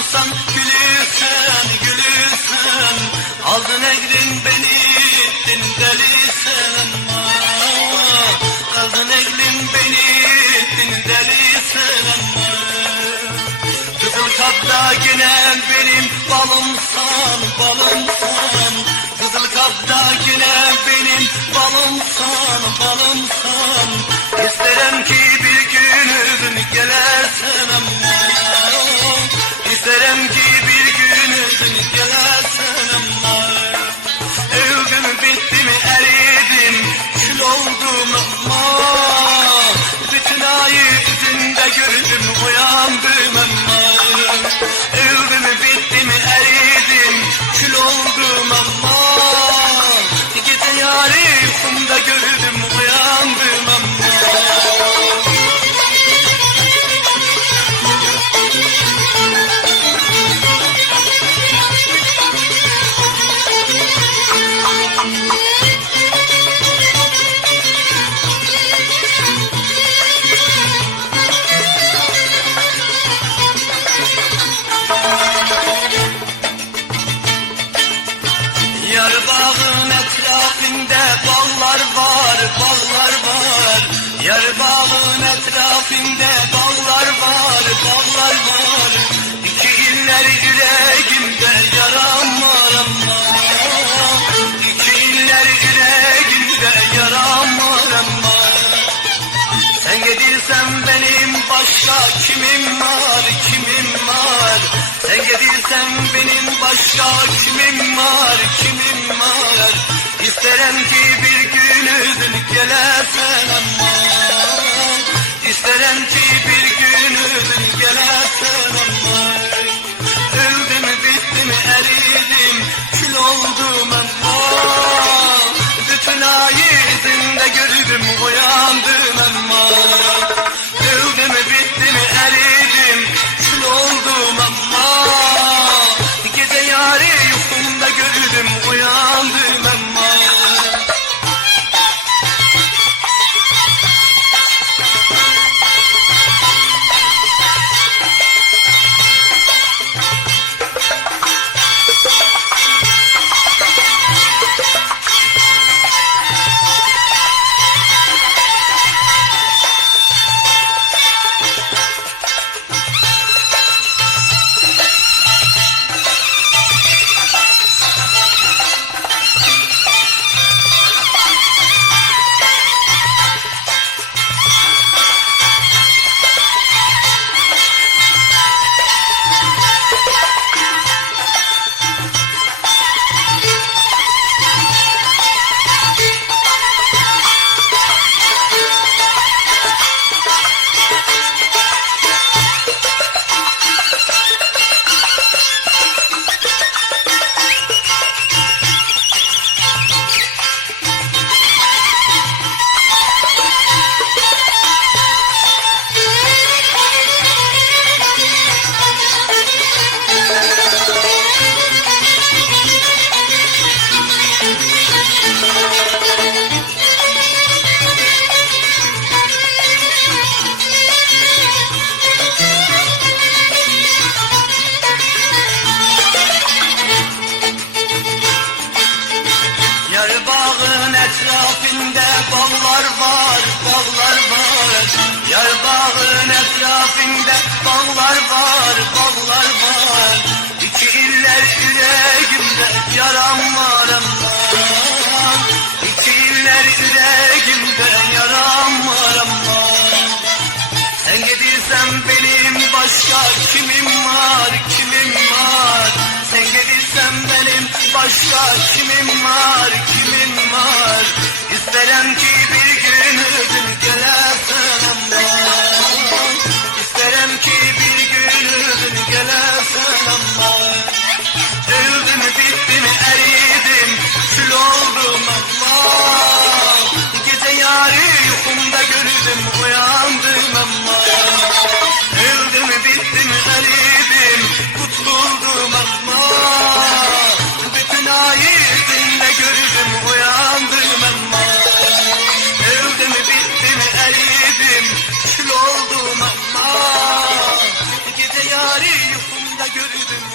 olsan gülürsen, gülürsen. Aldın eglin beni ettin deli sen ama. Aldın eglin beni ettin deli sen ama. Kızıl kapta gene benim balımsan, balımsan. Kızıl kapta gene benim balımsan, balımsan. İsterim ki bir gün ödün gelersen ama. İsterim ki bir gün ödün gelersen ama. Öldüm bittim eridim kül oldum ama. Bütün ayı yüzünde gördüm uyandım ama. Öldüm bittim eridim kül oldum ama. Gece yarı uykumda gördüm uyandım ama. Yar bağın etrafında ballar var, ballar var. Yar bağın etrafında ballar var, ballar var. İki iller yüreğimde yaram var ama. İki iller yüreğimde yaram var ama. Sen gidirsen benim başka kimim var, kimim var. Sen gidirsen benim başka kimim var, kimim var. İsterim ki bir gün ödün gelersen ama. İsterim ki bir gün ödün gelersen ama. Öldüm bittim eridim kül oldum ama. Bütün ayı yüzünde gördüm uyandım ama. Öldüm bittim eridim kül oldum ama. Gece yarı uykumda gördüm uyandım ama. Yar bağın etrafında ballar var, ballar var. Yar bağın etrafında ballar var, ballar var. İki iller yüreğimde yaram var ama. İki iller yüreğimde yaram var ama. Sen gidirsen benim başka kimim var, kimim var. Sen gidirsen benim başka kimim var, kimim var. İsterim ki bir gün ödün gelersen ama. İsterim ki bir gün ödün gelersen ama. Öldüm bittim eridim kül oldum ama. Gece yarı uykumda gördüm uyandım ama. Öldüm bittim eridim kurtuldum ama. Bütün ayı yüzünde gördüm uyandım ama. Öldüm bittim eridim kül oldum ama. Gece yarı uykumda gördüm